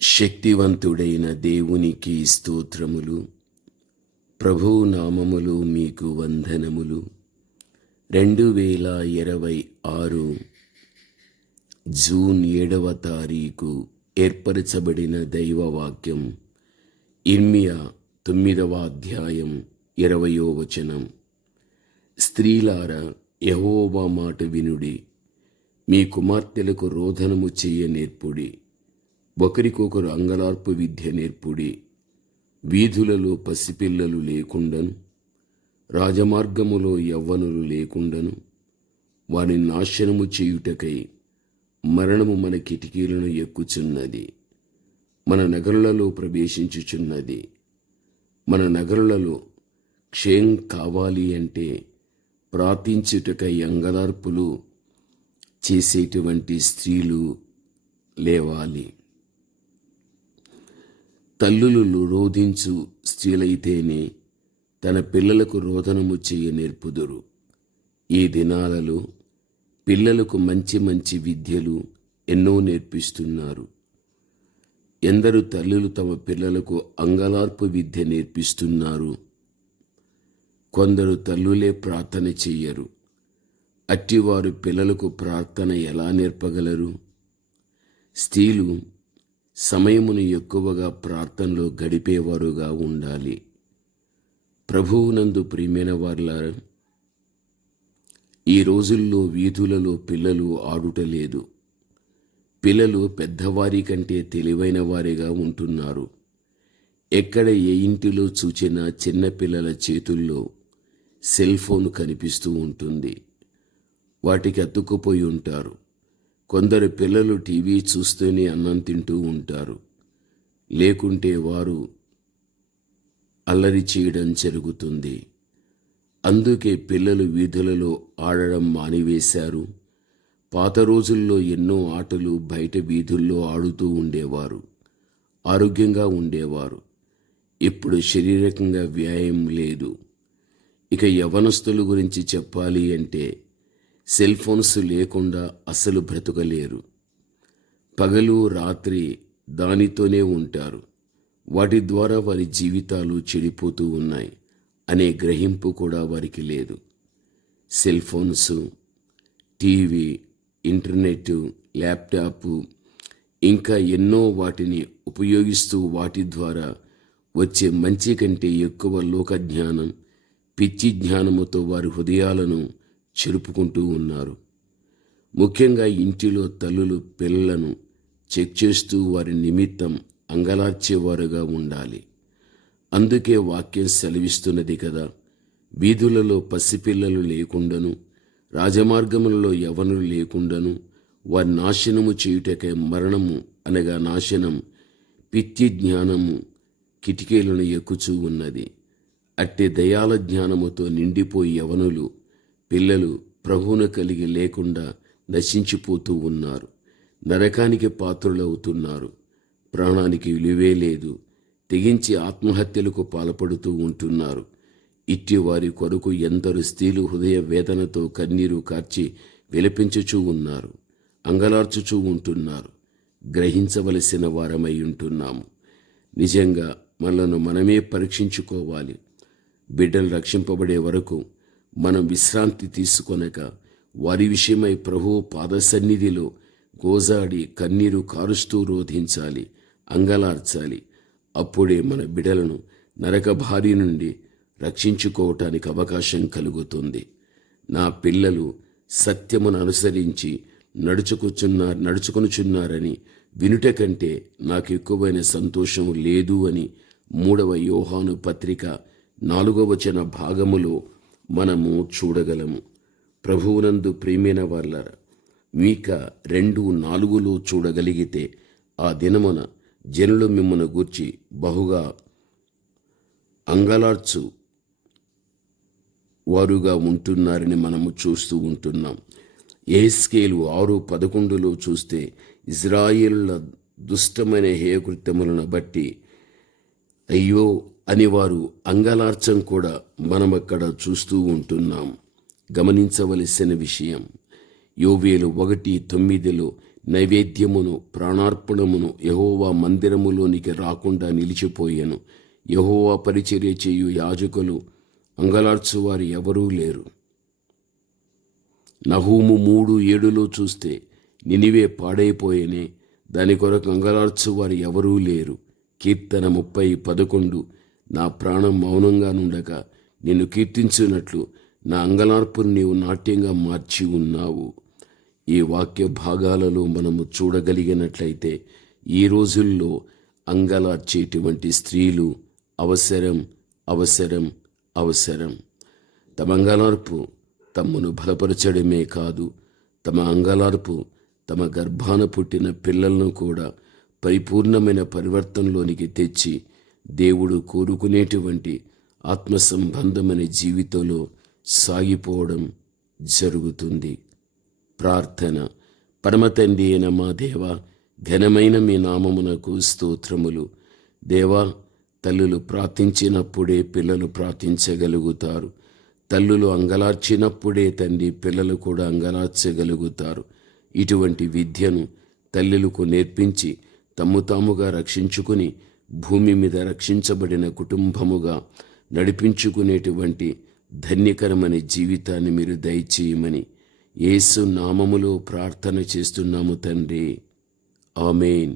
శక్తివంతుడైన దేవునికి స్తోత్రములు. ప్రభువు నామములు మీకు వందనములు. 2026 జూన్ 7వ తారీఖు ఏర్పరచబడిన దైవవాక్యం ఇర్మియా 9వ అధ్యాయం 20వ వచనం. స్త్రీలారా, యెహోవా మాట వినుడి, మీ కుమార్తెలకు రోదనము చెయ్య నేర్పుడి, ఒకరికొకరు అంగలార్పు విద్య నేర్పుడి. వీధులలో పసిపిల్లలు లేకుండను, రాజమార్గములో యవ్వనులు లేకుండను. వారిని నాశనము చేయుటకై మరణము మన కిటికీలను ఎక్కుచున్నది, మన నగరులలో ప్రవేశించుచున్నది. మన నగరులలో క్షయం కావాలి అంటే ప్రార్థించుటకై అంగలార్పులు చేసేటువంటి స్త్రీలు లేవాలి. తల్లులు రోధించు స్త్రీలైతేనే తన పిల్లలకు రోదనము చేయ నేర్పుదురు. ఈ దినాలలో పిల్లలకు మంచి మంచి విద్యలు ఎన్నో నేర్పిస్తున్నారు. ఎందరు తల్లులు తమ పిల్లలకు అంగలార్పు విద్య నేర్పిస్తున్నారు. కొందరు తల్లులే ప్రార్థన చెయ్యరు. అట్టివారు పిల్లలకు ప్రార్థన ఎలా నేర్పగలరు? స్త్రీలు సమయమును ఎక్కువగా ప్రార్థనలో గడిపేవారుగా ఉండాలి. ప్రభువునందు ప్రియమైన వారులారా, ఈ రోజుల్లో వీధులలో పిల్లలు ఆడుటలేదు. పిల్లలు పెద్దవారి కంటే తెలివైన వారిగా ఉంటున్నారు. ఎక్కడ ఏ ఇంటిలో చూచినా చిన్నపిల్లల చేతుల్లో సెల్ ఫోన్ కనిపిస్తూ ఉంటుంది. వాటికి అతుక్కుపోయి ఉంటారు. కొందరు పిల్లలు టీవీ చూస్తూనే అన్నం తింటూ ఉంటారు, లేకుంటే వారు అల్లరి చేయడం జరుగుతుంది. అందుకే పిల్లలు వీధులలో ఆడడం మానివేశారు. పాత రోజుల్లో ఎన్నో ఆటలు బయట వీధుల్లో ఆడుతూ ఉండేవారు, ఆరోగ్యంగా ఉండేవారు. ఇప్పుడు శారీరకంగా వ్యాయామం లేదు. ఇక యవ్వనస్తుల గురించి చెప్పాలి అంటే సెల్ ఫోన్స్ లేకుండా అసలు బ్రతకలేరు. పగలు రాత్రి దానితోనే ఉంటారు. వాటి ద్వారా వారి జీవితాలు చెడిపోతూ ఉన్నాయి అనే గ్రహింపు కూడా వారికి లేదు. Cell phones, TV, internet, laptop ఇంకా ఎన్నో వాటిని ఉపయోగిస్తూ వాటి ద్వారా వచ్చే మంచి కంటే ఎక్కువ లోక జ్ఞానం, పిచ్చి జ్ఞానముతో వారి హృదయాలను చెరుపుకుంటూ ఉన్నారు. ముఖ్యంగా ఇంటిలో తల్లులు పిల్లలను చెక్ చేస్తూ వారి నిమిత్తం అంగలార్చేవారుగా ఉండాలి. అందుకే వాక్యం సెలవిస్తున్నది కదా, వీధులలో పసిపిల్లలు లేకుండాను, రాజమార్గములలో యవ్వనులు లేకుండాను, వారి నాశనము చేయుటకై మరణము అనగా నాశనం, పిచ్చి జ్ఞానము కిటికీలను ఎక్కుచూ ఉన్నది. అట్టి దయాల జ్ఞానముతో నిండిపోయి యవ్వనులు పిల్లలు ప్రభువును కలిగి లేకుండా నశించిపోతూ ఉన్నారు. నరకానికి పాత్రులవుతున్నారు. ప్రాణానికి విలువే లేదు. తెగించి ఆత్మహత్యలకు పాల్పడుతూ ఉంటున్నారు. ఇట్టి వారి కొరకు ఎందరు స్త్రీలు హృదయ వేదనతో కన్నీరు కార్చి విలపించుచూ ఉన్నారు, అంగలార్చుచూ ఉంటున్నారు. గ్రహించవలసిన వారమై ఉంటున్నాము. నిజంగా మనలను మనమే పరీక్షించుకోవాలి. బిడ్డలు రక్షింపబడే వరకు మనం విశ్రాంతి తీసుకొనక వారి విషయమై ప్రభువు పాద సన్నిధిలో గోజాడి కన్నీరు కారుస్తూ రోధించాలి, అంగలార్చాలి. అప్పుడే మన బిడ్డలను నరక బారి నుండి రక్షించుకోవటానికి అవకాశం కలుగుతుంది. నా పిల్లలు సత్యమును అనుసరించి నడుచుకొనుచున్నారని వినుట కంటే నాకు ఎక్కువైన సంతోషం లేదు అని 3వ యోహాను పత్రిక 4వ వచన భాగములో మనము చూడగలము. ప్రభువునందు ప్రియమైన వారలారా, మీకా 2:4 చూడగలిగితే ఆ దినమున జనులు మిమ్మను గూర్చి బహుగా అంగలార్చు వారుగా ఉంటున్నారని మనము చూస్తూ ఉంటున్నాం. యెహెజ్కేలు 6:11 చూస్తే ఇజ్రాయేలుల దుష్టమైన హేయకృత్యములను బట్టి అయ్యో అని వారు అంగలార్చం కూడా మనం అక్కడ చూస్తూ ఉంటున్నాం. గమనించవలసిన విషయం, యోవేలు 1:9 నైవేద్యమును ప్రాణార్పణమును యెహోవా మందిరములోనికి రాకుండా నిలిచిపోయెను. యెహోవా పరిచర్య చేయు యాజకులు అంగలార్చువారు ఎవరూ లేరు. నహూము 3:7 చూస్తే నినివే పాడైపోయేనే, దాని కొరకు అంగలార్చువారు ఎవరూ లేరు. కీర్తన 30:11 నా ప్రాణం మౌనంగా నుండగా నిన్ను కీర్తించున్నట్లు నా అంగలార్పును నీవు నాట్యంగా మార్చి ఉన్నావు. ఈ వాక్య భాగాలలో మనము చూడగలిగినట్లయితే ఈ రోజుల్లో అంగలార్చేటువంటి స్త్రీలు అవసరం అవసరం అవసరం. తమ అంగలార్పు తమను బలపరచడమే కాదు, తమ అంగలార్పు తమ గర్భాన పుట్టిన పిల్లలను కూడా పరిపూర్ణమైన పరివర్తనలోనికి తెచ్చి దేవుడు కోరుకునేటువంటి ఆత్మ సంబంధమైన జీవితంలో సాగిపోవడం జరుగుతుంది. ప్రార్థన. పరమతండ్రి అయిన మా దేవ, ఘనమైన మీ నామమునకు స్తోత్రములు. దేవా, తల్లులు ప్రార్థించినప్పుడే పిల్లలు ప్రార్థించగలుగుతారు. తల్లులు అంగలార్చినప్పుడే తండ్రి పిల్లలు కూడా అంగలార్చగలుగుతారు. ఇటువంటి విద్యను తల్లులకు నేర్పించి తమ్ము తాముగా రక్షించుకుని భూమి మీద రక్షించబడిన కుటుంబముగా నడిపించుకునేటువంటి ధన్యకరమైన జీవితాన్ని మీరు దయచేయమని యేసు నామములో ప్రార్థన చేస్తున్నాము తండ్రి. ఆమేన్.